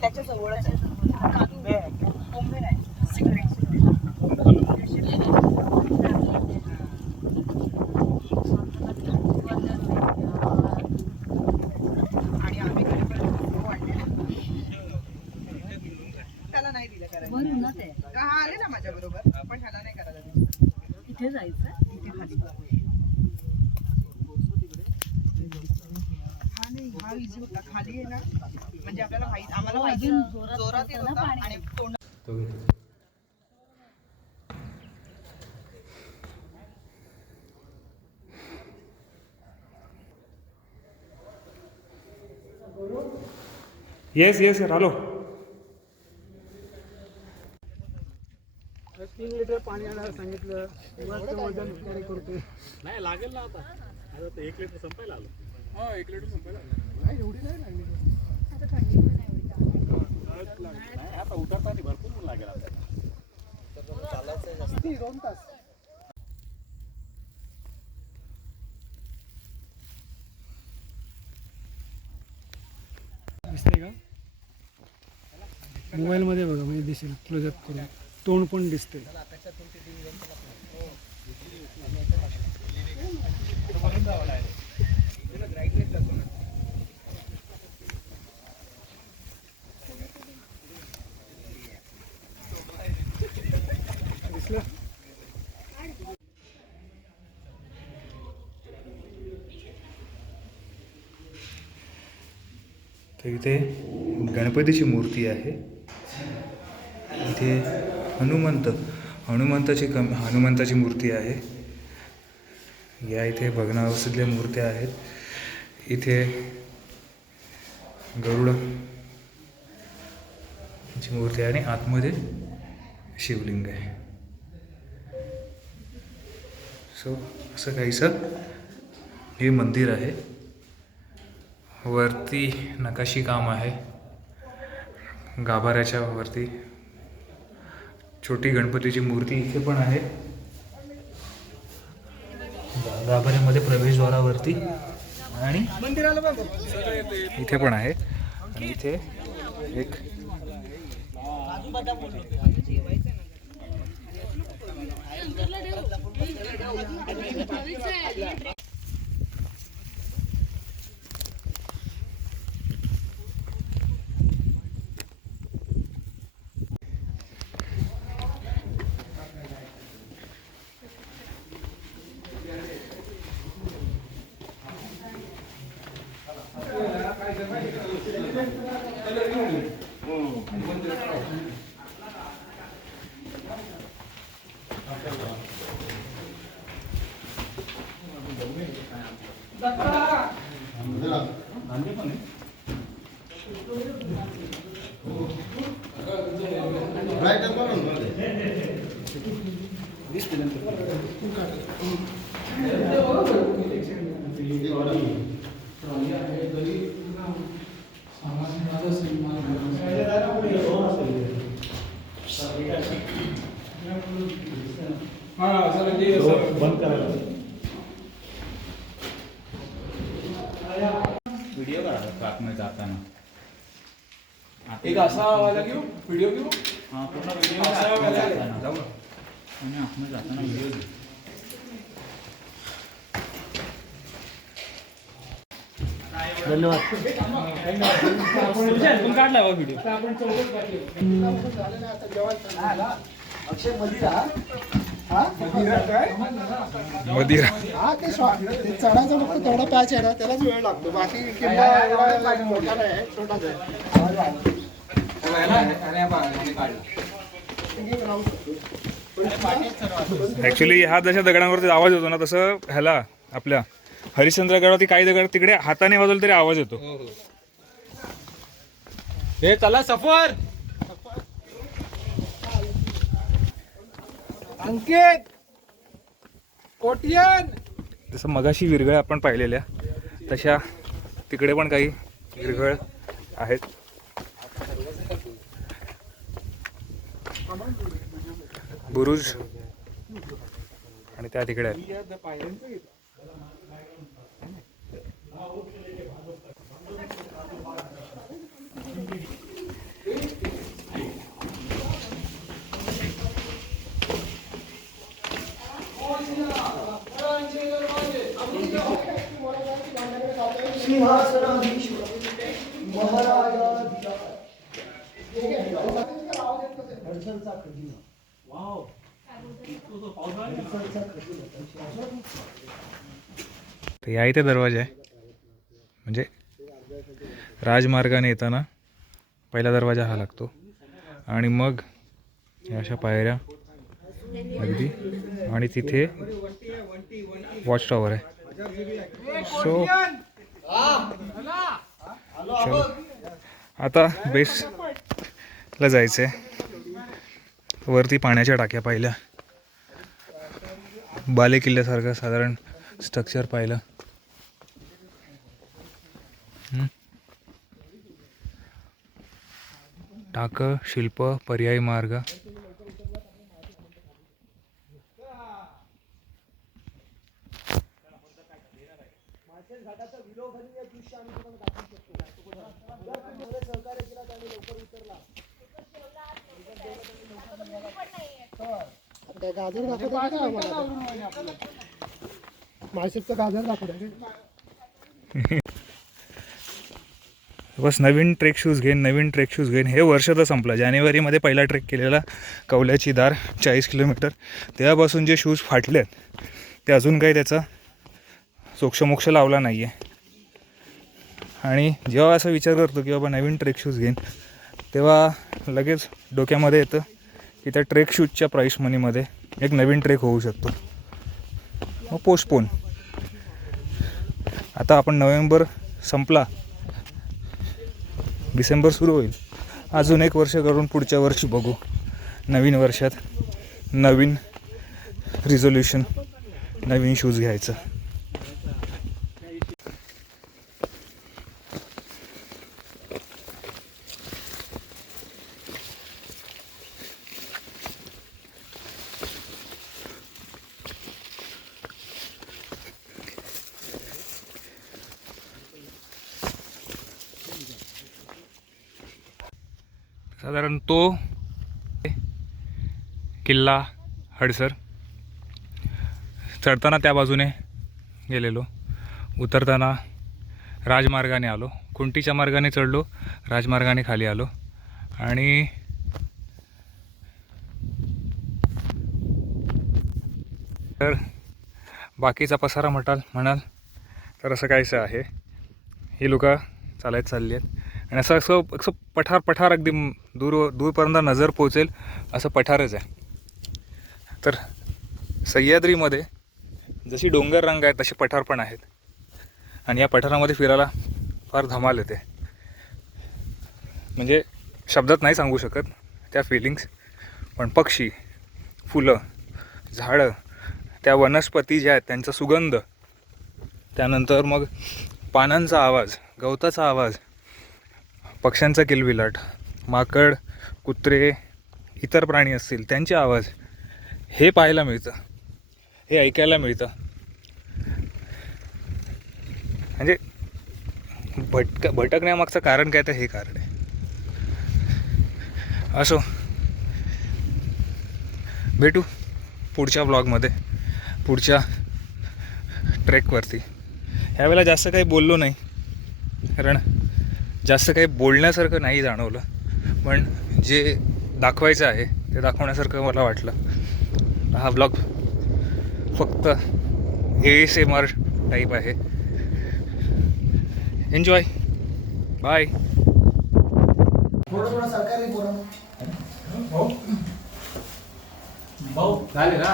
त्याच्या जवळच आहे. कोंबे नाही. आणि आम्ही त्याला नाही दिलं करायला. हा आले ना माझ्या बरोबर, पण ह्याला नाही करायला दिलं. इथे जायचं हा नाही, हा इझी होता. खाली आहे ना, म्हणजे आपल्याला माहित, आम्हाला माहिती जोरात येत होता आणि तोंड. Yes yes sir hello. 3 litre पाणी आणायला सांगितलं. वजन कॅरी करतोय. नाही लागेल ना आता. आता 1 लिटर संपायला आलो. हा 1 लिटर संपायला नाही, एवढी नाही लागली. आता थंडी पण नाही. नाही आता उतरताना भरपूर ऊन लागेल आपल्याला. चालायचं जास्ती 2 तास. दिसतंय का मोबाईल मध्ये? बघा म्हणजे दिसेल क्लोजअप करून. तोंड पण दिसतंय. दिसलं? तर इथे गणपतीची मूर्ती आहे. इथे हनुमंताची मूर्ती आहे. या इथे भग्नावस्थेतल्या मूर्त्या आहेत. इथे गरुडाची मूर्ती आहे आणि आतमध्ये शिवलिंग आहे. सो असं काहीसं हे मंदिर आहे. वरती नकाशी काम आहे. गाभाऱ्याच्या वरती छोटी गणपतीची मूर्ती इथे पण आहे. गाभाऱ्यामध्ये प्रवेशद्वारावरती आणि मंदिराला इथे पण आहे. आणि इथे एक बंद करायला व्हिडिओ काढा आतमध्ये जाताना. एक असा वाला घेऊ, व्हिडिओ घेऊ. हा पूर्ण व्हिडिओ जाताना जाऊ आणि आतमध्ये जाताना व्हिडिओ घेऊ. धन्यवाद. काढला व्हिडिओ. अक्षय मदिरा. मदिरा. हा ते चढायचं फक्त तेवढा पॅच आहे ना, त्यालाच वेळ लागतो. बाकी मोठा नाही, छोटाच आहे. ॲक्च्युली ह्या जशा दगडांवरती आवाज येतो ना, तसं ह्याला आपल्या हरिश्चंद्रगडावरती काही दगड तिकडे हाताने वाजवलं तरी आवाज येतो. हे चला सफर. अंकित कोटियन. जसं मगाशी विरगळ आपण पाहिलेल्या तशा तिकडे पण काही विरगळ आहेत. बुरुज आणि त्या तिकडे आहेत. तर या इथे दरवाजा आहे, म्हणजे राजमार्गाने येताना पहिला दरवाजा हा लागतो आणि मग या अशा पायऱ्या अगदी, आणि तिथे वॉच टॉवर आहे. सो चलो आता बेसला जायचं आहे. वरती पाण्याच्या टाक्या पाहिल्या, बाले किल्ल्यासारखं साधारण स्ट्रक्चर पाहिलं. टाकं, शिल्प, पर्यायी मार्ग. गाजर दाखवता का आम्हाला? माळशेजचं गाजर दाखवता. बस नवीन ट्रेक शूज घेईन, नवीन ट्रेक शूज घेईन. हे वर्ष तर संपलं. जानेवारीमध्ये पहिला ट्रेक केलेला कवल्याची दार 40 किलोमीटर. तेव्हापासून जे शूज फाटलेत ते अजून काही त्याचा सोक्षमोक्ष लावला नाही आहे. आणि जेव्हा असा विचार करतो की बाबा नवीन ट्रेक शूज घेईन, तेव्हा लगेच डोक्यामध्ये येतं की त्या ट्रेक शूजच्या प्राईस मनीमध्ये एक नवीन ट्रेक होऊ शकतो. मग पोस्टपोन. आता आपण नोव्हेंबर संपला, डिसेंबर सुरू होईल. अजून एक वर्ष करून पुढच्या वर्षी बघू. नवीन वर्षात नवीन रिझोल्युशन, नवीन शूज घ्यायचं. साधारण तो किल्ला हडसर. चढताना त्या बाजूने गेलेलो, उतरताना राजमार्गाने आलो. कुंटीच्या मार्गाने चढलो, राजमार्गाने खाली आलो. आणि तर बाकीचा पसारा म्हणाल तर असं काहीसं आहे. ही लोक चालत चालली आहेत आणि असं असं असं पठार अगदी दूरपर्यंत नजर पोचेल असं पठारच आहे. तर सह्याद्रीमध्ये जशी डोंगर रांग आहेत तसे पठार पण आहेत. आणि या पठारामध्ये फिरायला फार धमाल येते. म्हणजे शब्दात नाही सांगू शकत त्या फिलिंग्स. पण पक्षी, फुलं, झाडं, त्या वनस्पती ज्या आहेत त्यांचा सुगंध, त्यानंतर मग पानांचा आवाज, गवताचा आवाज, पक्ष्यांचा किलबिलाट, माकड, कुत्रे, इतर प्राणी असतील त्यांचे आवाज, हे पाहायला मिळतं, हे ऐकायला मिळतं. म्हणजे भटकण्यामागचं कारण काय तर हे कारण आहे. असो, भेटू पुढच्या ब्लॉगमध्ये, पुढच्या ट्रेकवरती. ह्यावेळेला जास्त काही बोललो नाही, कारण जास्त काही बोलण्यासारखं नाही जाणवलं. पण जे दाखवायचं आहे ते दाखवण्यासारखं मला वाटलं. हा ब्लॉग फक्त ASMR टाईप आहे. एन्जॉय. बाय. थोडं सरकारी बोला. भाऊ चालेल का?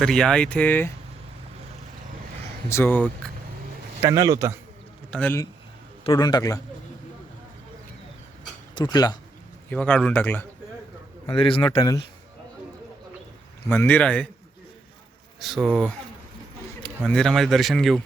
तर या इथे जो टनल होता, टनल तोडून टाकला, तुटला किंवा काढून टाकला. There is no tunnel. मंदिर आहे, सो मंदिरामध्ये दर्शन घेऊ.